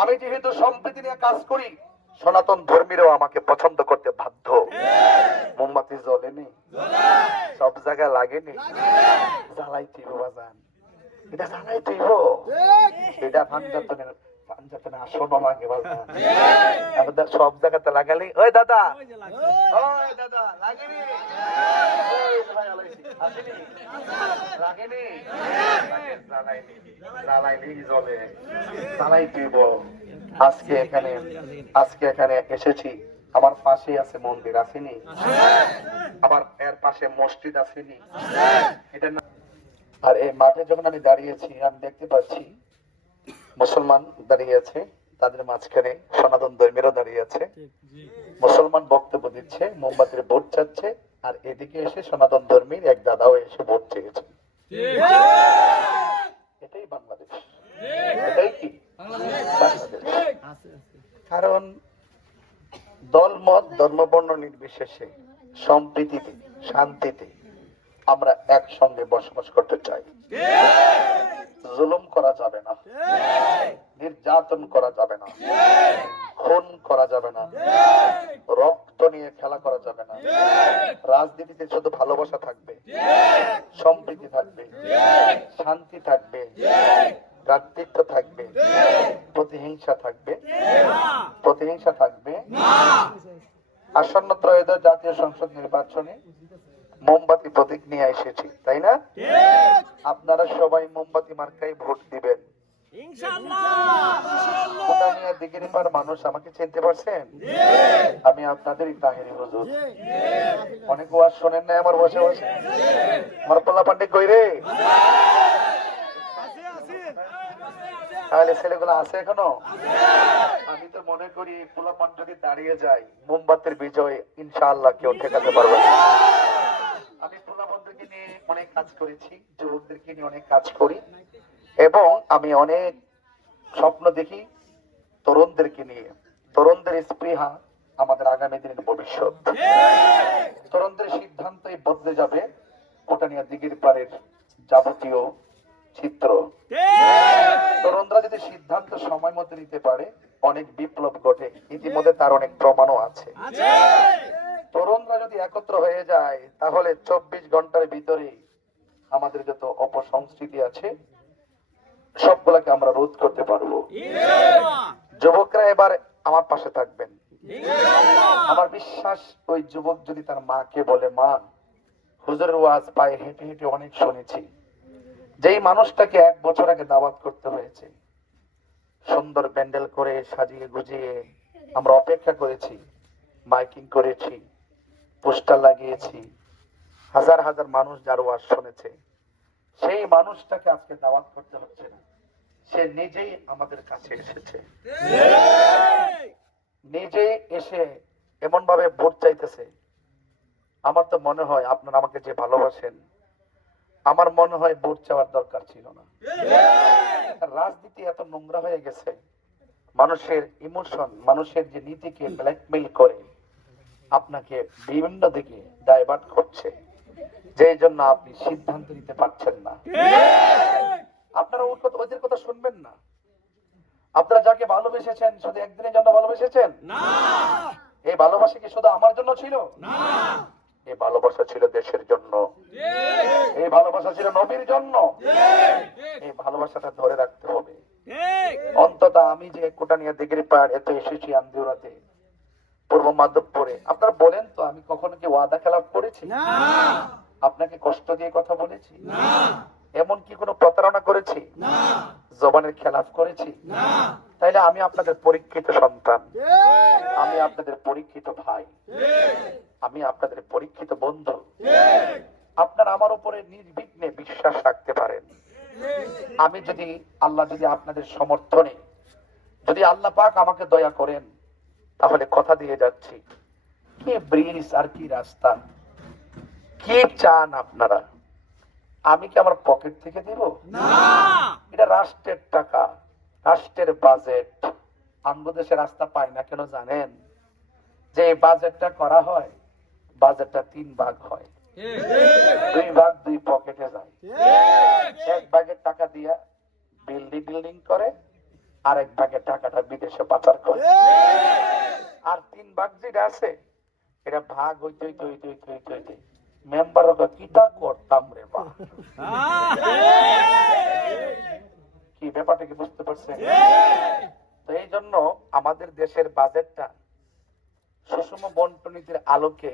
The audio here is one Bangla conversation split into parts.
আমি যেহেতু সম্প্রীতি নিয়ে কাজ করি, সনাতন ধর্মীরাও আমাকে পছন্দ করতে বাধ্য। মোমবাতি জ্বলেনি, সব জায়গায় লাগেনি, জ্বালাই তুইব বাজান, এটা জ্বালাই তুইব, এটা পাঞ্জাতনে আসনও লাগে বাজান, সব জায়গাতে লাগালি। ওই দাদা, ওই দাদা লাগেনি, আসেনি, লাগেনি, জ্বালাইনি জ্বলে, জ্বালাই তুইব। আজকে এখানে এসেছি, আমার পাশে আছে মন্দির, আসেনি, আবার এর পাশে মসজিদ, আসেনি, এটা না। আর এই মাঠে যখন আমি দাঁড়িয়েছি, আমি দেখতে পাচ্ছি মুসলমান দাঁড়িয়ে আছে, তাদের মাঝখানে সনাতন ধর্মীরাও দাঁড়িয়ে আছে। মুসলমান বক্তব্য দিচ্ছে, মোমবাতির ভোট চাচ্ছে, আর এদিকে এসে সনাতন ধর্মীর এক দাদাও এসে ভোট চেয়েছে। এটাই বাংলাদেশ, এটাই কি বাংলাদেশ। কারণ দলমত ধর্মবর্ণ নির্বিশেষে সম্প্রীতিতে শান্তিতে আমরা একসঙ্গে বসবাস করতে চাই। জুলুম করা যাবে না, নির্যাতন করা যাবে না, খুন করা যাবে না, রক্ত নিয়ে খেলা করা যাবে না। রাজনীতিতে শুধু ভালোবাসা থাকবে, সম্প্রীতি থাকবে, শান্তি থাকবে, ভ্রাতৃত্ব থাকবে, প্রতিহিংসা থাকবে, প্রতিহিংসা থাকবে। আসন্ন ত্রয়োদশ জাতীয় সংসদ নির্বাচনে মোমবাতি প্রতীক নিয়ে এসেছি, তাই না? আপনারা সবাই মোমবাতি মার্কায় ভোট দিবেন ইনশাআল্লাহ। দিঘির পার মানুষ আমাকে চিনতে পারছেন? আমি আপনাদেরই তাহেরি হুজুর। অনেক ওয়াজ শোনেন না আমার বসে বসে? আমার পোলা পান্ডে কই রে? তাহলে ছেলেগুলো আছে এখনো? আমি তো মনে করি পোলা পান যদি দাঁড়িয়ে যায়, মোমবাতির বিজয় ইনশাআল্লাহ কেউ ঠেকাতে পারবে না। আমি পোলাপনদেরকে নিয়ে অনেক কাজ করেছি, যুবকদেরকে নিয়ে অনেক কাজ করি, এবং আমি অনেক স্বপ্ন দেখি তরুণদেরকে নিয়ে। তরুণদের স্পৃহা আমাদের আগামী দিনের ভবিষ্যৎ। তরুণদের সিদ্ধান্তই বদলে যাবে কোটানিয়া দিঘির পাড়ের যাবতীয় চিত্র। তরুণরা যদি সিদ্ধান্ত সময় মতো নিতে পারে, অনেক বিপ্লব ঘটে, ইতিমধ্যে তার অনেক প্রমাণও আছে। তরুণরা যদি একত্র হয়ে যায়, তাহলে 24 ঘন্টার ভিতরে আমাদের যত অপসংস্কৃতি আছে সবগুলোকে আমরা রোধ করতে পারবো। যুবকরা এবার আমার পাশে থাকবেন। আমার বিশ্বাস, ওই যুবক যদি তার মাকে বলে, মা, হুজুরের ওয়াজ পায়ে হেঁটে হেঁটে অনেক শুনেছি, যেই মানুষটাকে 1 বছর আগে দাওয়াত করতে হয়েছে, সুন্দর প্যান্ডেল করে সাজিয়ে গুজিয়ে আমরা অপেক্ষা করেছি, মাইকিং করেছি, পোস্টার লাগিয়েছি, হাজার হাজার মানুষ যার ওয়াজ শুনেছে, সেই মানুষটাকে আজকে দাওয়াত করতে হচ্ছে না। সে নিজেই আমাদের কাছে এসেছে, নিজে এসে এমন ভাবে ভোট চাইতেছে। আমার তো মনে হয় আপনারা আমাকে যে ভালোবাসেন, আমার মনে হয় ভোট চাওয়ার দরকার ছিল না। রাজনীতি এত নোংরা হয়ে গেছে, মানুষের ইমোশন, মানুষের যে নীতিকে ব্ল্যাকমেইল করে আপনাকে বিভিন্ন দিকে ডাইভার্ট করছে, যেই জন্য আপনি সিদ্ধান্ত নিতে পারছেন না। আপনারা ওদের কথা শুনবেন না। আপনারা যাকে ভালোবেসেছেন শুধু একদিনের জন্য ভালোবেসেছেন না। এই ভালোবাসা কি শুধু আমার জন্য ছিল না? এই ভালোবাসা ছিল দেশের জন্য, এই ভালোবাসা ছিল নবীর জন্য। এই ভালোবাসাটা ধরে রাখতে হবে। অন্তত আমি যে কোটানিয়া দিঘির পাড় এত এসেছি, আন্দুরাতে, পূর্ব মাধবপুরে, আপনারা বলেন তো আমি কখনো কি ওয়াদা খেলাপ করেছি? আপনাকে কষ্ট দিয়ে কথা বলেছি? এমন কি কোনো প্রতারণা করেছি? জবানের খেলাফ করেছি? তাইলে আমি আপনাদের পরীক্ষিত সন্তান, আমি আপনাদের পরীক্ষিত ভাই, আমি আপনাদের পরীক্ষিত বন্ধু। আপনারা আমার উপরে নির্বিঘ্নে বিশ্বাস রাখতে পারেন। আমি যদি আল্লাহ যদি আপনাদের সমর্থনে, যদি আল্লাহ পাক আমাকে দয়া করেন, তাহলে কথা দিয়ে যাচ্ছি, কি ব্রিজ আর কি রাস্তা, কি চান আপনারা? আমি কি আমার পকেট থেকে দিব? না, এটা রাষ্ট্রের টাকা, রাষ্ট্রের বাজেট। বাংলাদেশে রাস্তা পায় না কেন জানেন? যে বাজেটটা করা হয়, বাজেটটা 3 ভাগ হয়, 2 ভাগ 2 পকেটে যায়। 1 ভাগের টাকা দিয়া বিল্ডিং করে, আরেক ভাগে টাকাটা বিদেশে পাচার করে, আর 3 ভাগ যেটা আছে এটা ভাগ হইতে হইতে হইতে হইতে হইতে হইতে মেম্বার কিতা করতাম রে বা। কি ব্যাপারটা কি বুঝতে পারছেন? তো এই জন্য আমাদের দেশের বাজেটটা সুষম বন্টনীতির আলোকে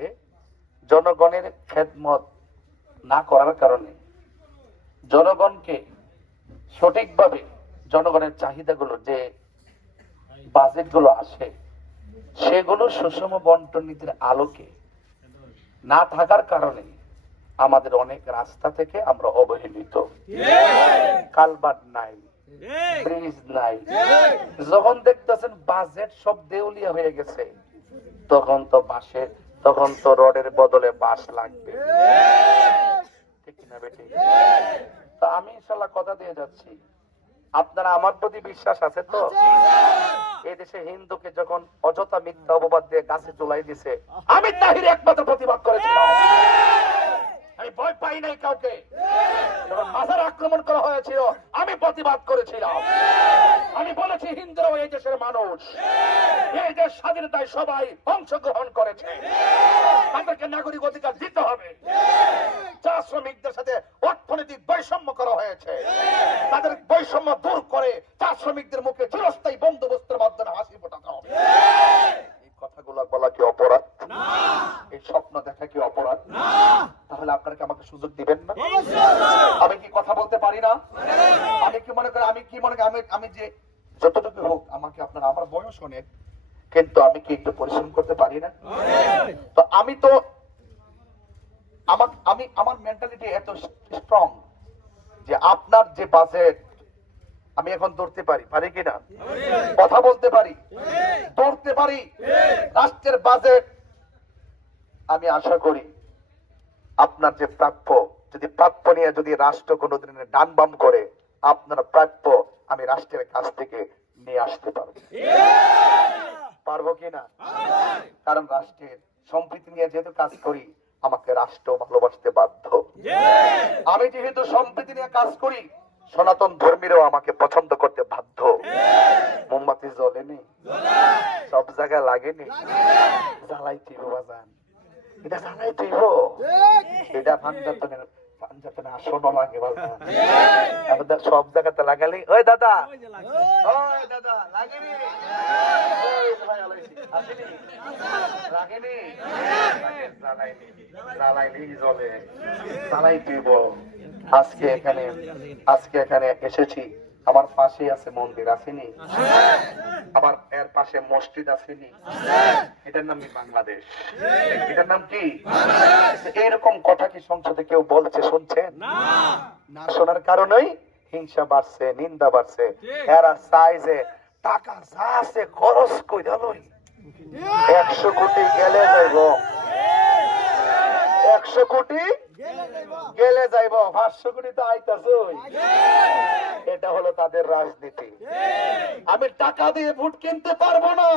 জনগণের খেদমত না করার কারণে, জনগণকে সঠিকভাবে জনগণের চাহিদাগুলো যে বাজেটগুলো আসে সেগুলো সুষম বন্টন নীতির আলোকে না থাকার কারণে আমাদের অনেক রাস্তা থেকে আমরা অবহেলিত। কালভার্ট নাই, ব্রিজ নাই। যখন দেখতেছেন বাজেট সব দেউলিয়া হয়ে গেছে, তখন তো রডের বদলে বাঁশ লাগবে, ঠিক না বেটি? তো আমি ইনশাল্লাহ কথা দিয়ে যাচ্ছি, আপনারা আমার প্রতি বিশ্বাস আছে তো? এই দেশে হিন্দুকে যখন অযথা মিথ্যা অপবাদ দিয়ে গাছে চলাই দিছে, আমি তাহির একমাত্র প্রতিবাদ করেছিলাম। আমি ভয় পাই নাই কাউকে। যখন মাজার আক্রমণ করা হয়েছিল আমি প্রতিবাদ করেছিলাম। আমি বলেছি হিন্দুরাও এই দেশের মানুষ, এই দেশ স্বাধীনতায় সবাই অংশগ্রহণ করেছে, তাদেরকে নাগরিক অধিকার দিতে হবে। চা শ্রমিকদের সাথে অর্থনৈতিক বৈষম্য করা হয়েছে, তাদের বৈষম্য দূর করে চা শ্রমিকদের মুখে চিরস্থায়ী বন্দোবস্তের মাধ্যমে হাসি ফোটাতে হবে। এই কথাগুলো বলা কি অপরাধ? এই স্বপ্ন দেখা কি অপরাধ? তাহলে আপনারা কি আমাকে সুযোগ দিবেন না? আমি কি কথা বলতে পারি না? আমি কি মনে করি আমি যে যতটুকু হোক আমাকে আপনারা, আমার বয়স অনেক, কিন্তু আমি কি একটু পরিশ্রম করতে পারি না? তো আমার মেন্টালিটি এত স্ট্রং যে আপনার যে বাজেট আমি এখন ধরতে পারি কিনা? কথা বলতে পারি, ধরতে পারি। রাষ্ট্রের বাজেট আমি আশা করি আপনার যে প্রাপ্য, যদি প্রাপ্য নিয়ে যদি রাষ্ট্র কোনোদিন ডান বাম করে, আপনার প্রাপ্য আমি রাষ্ট্রের কাছ থেকে নিয়ে আসতে পারবো কিনা? কারণ রাষ্ট্রের সম্প্রীতি নিয়ে যেহেতু কাজ করি, আমাকে রাষ্ট্র ভালোবাসতে বাধ্য। আমি যেহেতু সম্প্রীতি নিয়ে কাজ করি, সনাতন ধর্মীরাও আমাকে পছন্দ করতে বাধ্য। মোমবাতি জ্বলেনি, সব জায়গায় লাগেনি, জ্বালাইতে বাজান, এটা জ্বালাইতেই এটা পাঞ্জাতনের আসনও লাগে বাজান, সব জায়গাতে লাগালি। ওই দাদা, ওই দাদা লাগেনি, আজকে এখানে এসেছি, আমার পাশে আছে মন্দির, আসেনি? আবার এর পাশে মসজিদ আসেনি? এটার নাম কি বাংলাদেশ? এটার নাম কি? এরকম কথা কি সংসদে কেউ বলছে, শুনছেন? না শোনার কারণেই হিংসা বাড়ছে, নিন্দা বাড়ছে। এরা চাই যে টাকা যা আছে খরচ কইরা লই, 100 কোটি গেলে যাইব, 100 কোটি গেলে যাইব, 500 কোটি তো আইতাছই। এটা হলো তাদের রাজনীতি। আমি টাকা দিয়ে ভোট কিনতে পারবো না,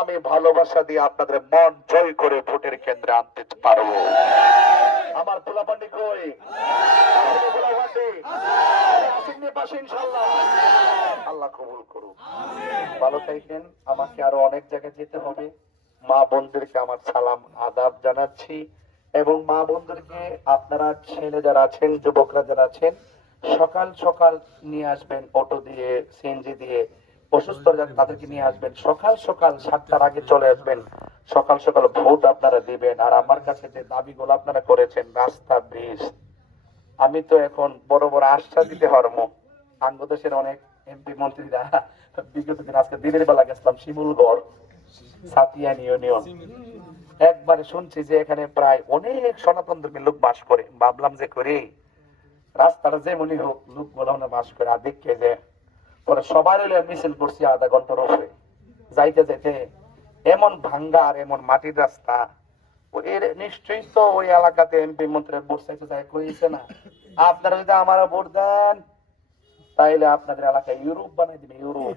আমি ভালোবাসা দিয়ে আপনাদের মন জয় করে ভোটের কেন্দ্রে আনতে পারবো। আমার পোলাপান্ডি কই? ইনশাআল্লাহ আল্লাহ কবুল করুক। ভালো থাকেন। আমাকে আরো অনেক জায়গায় যেতে হবে। মা বোনদেরকে আমার সালাম আদাব জানাচ্ছি, এবং মা বোনদেরকে আপনারা ছেলে যারা আছেন, যুবকরা যারা আছেন, সকাল সকাল নিয়ে আসবেন অটো দিয়ে, সিএনজি দিয়ে, অসুস্থ তাদেরকে নিয়ে আসবেন। সকাল সকাল 7টার আগে চলে আসবেন, সকাল সকাল ভোট আপনারা দিবেন। আর আমার কাছে যে দাবিগুলো আপনারা করেছেন, রাস্তা, ব্রিজ, আমি তো এখন বড় বড় আশ্বাস দিতে পারবো। বাংলাদেশের অনেক এমপি মন্ত্রীরা বিগত দিন, আজকে দিনের বেলা গেছিলাম শিমুলগড় সাতিয়ান ইউনিয়ন, একবারে শুনছি যে এখানে প্রায় অনেক সনাতন ধর্মী লোক বাস করে। ভাবলাম যে করি রাস্তাটা যেমনই হোক, লোক বলে বাস করে। আর দেখে যে পরে সবার মিছিল করছি আধা ঘন্টার উপরে, যাইতে যাইতে এমন ভাঙ্গা আর এমন মাটির রাস্তা, নিশ্চয়ই তো ওই এলাকাতে এমপি মন্ত্রীর ভোট চাইতে যাই কইছে না, আপনারা যদি আমার ভোট দেন তাইলে আপনাদের এলাকায় ইউরোপ বানাই দিবে। ইউরোপ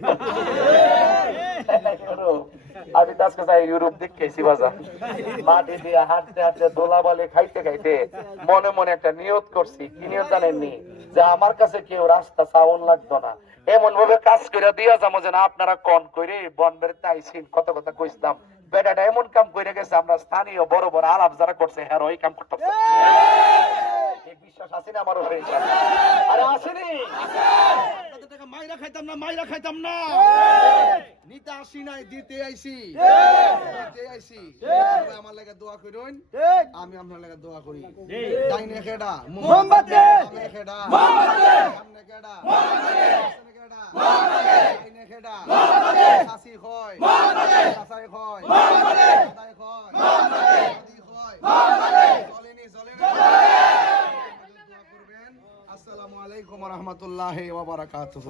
আমি তো আজকে যাই ইউরোপ দেখেছি বাজার, মাটি দিয়ে হাঁটতে হাঁটতে দোলাবালি খাইতে খাইতে মনে মনে একটা নিয়ত করছি। কি নিয়ত জানেননি? যে আমার কাছে কেউ রাস্তা চাউন লাগতো না, এমন ভাবে কাজ করে দিয়া যাবো যেন আপনারা কন করে বন বেড়াতে আইসিন কত কথা কইছিলাম বেটাটা এমন কাম করে গেছে আমরা স্থানীয় বড় বড় আলাপ যারা করছে হ্যাঁ ওই কাম করতে এই বিশ্বাস আছে না আমার উপরে আরে আসেনি টাকা মাইরা খাইতাম না নিতে আসি নাই দিতে আইছি সবাই আমার লাগা দোয়া করুন আমি আপনার লাগা দোয়া করি ডাইনে খেডা মোহাম্মদে সামনে খেডা মোহাম্মদে সামনে খেডা মোহাম্মদে পিছনে খেডা মোহাম্মদে ডাইনে খেডা মোহাম্মদে সাসি হয় মোহাম্মদে সাসাই হয় মোহাম্মদে দাদাই হয় মোহাম্মদে দাদি হয় মোহাম্মদে জলেনি দোয়া করবেন। আসসালামু আলাইকুম ওয়া রাহমাতুল্লাহি ওয়া বারাকাতুহু।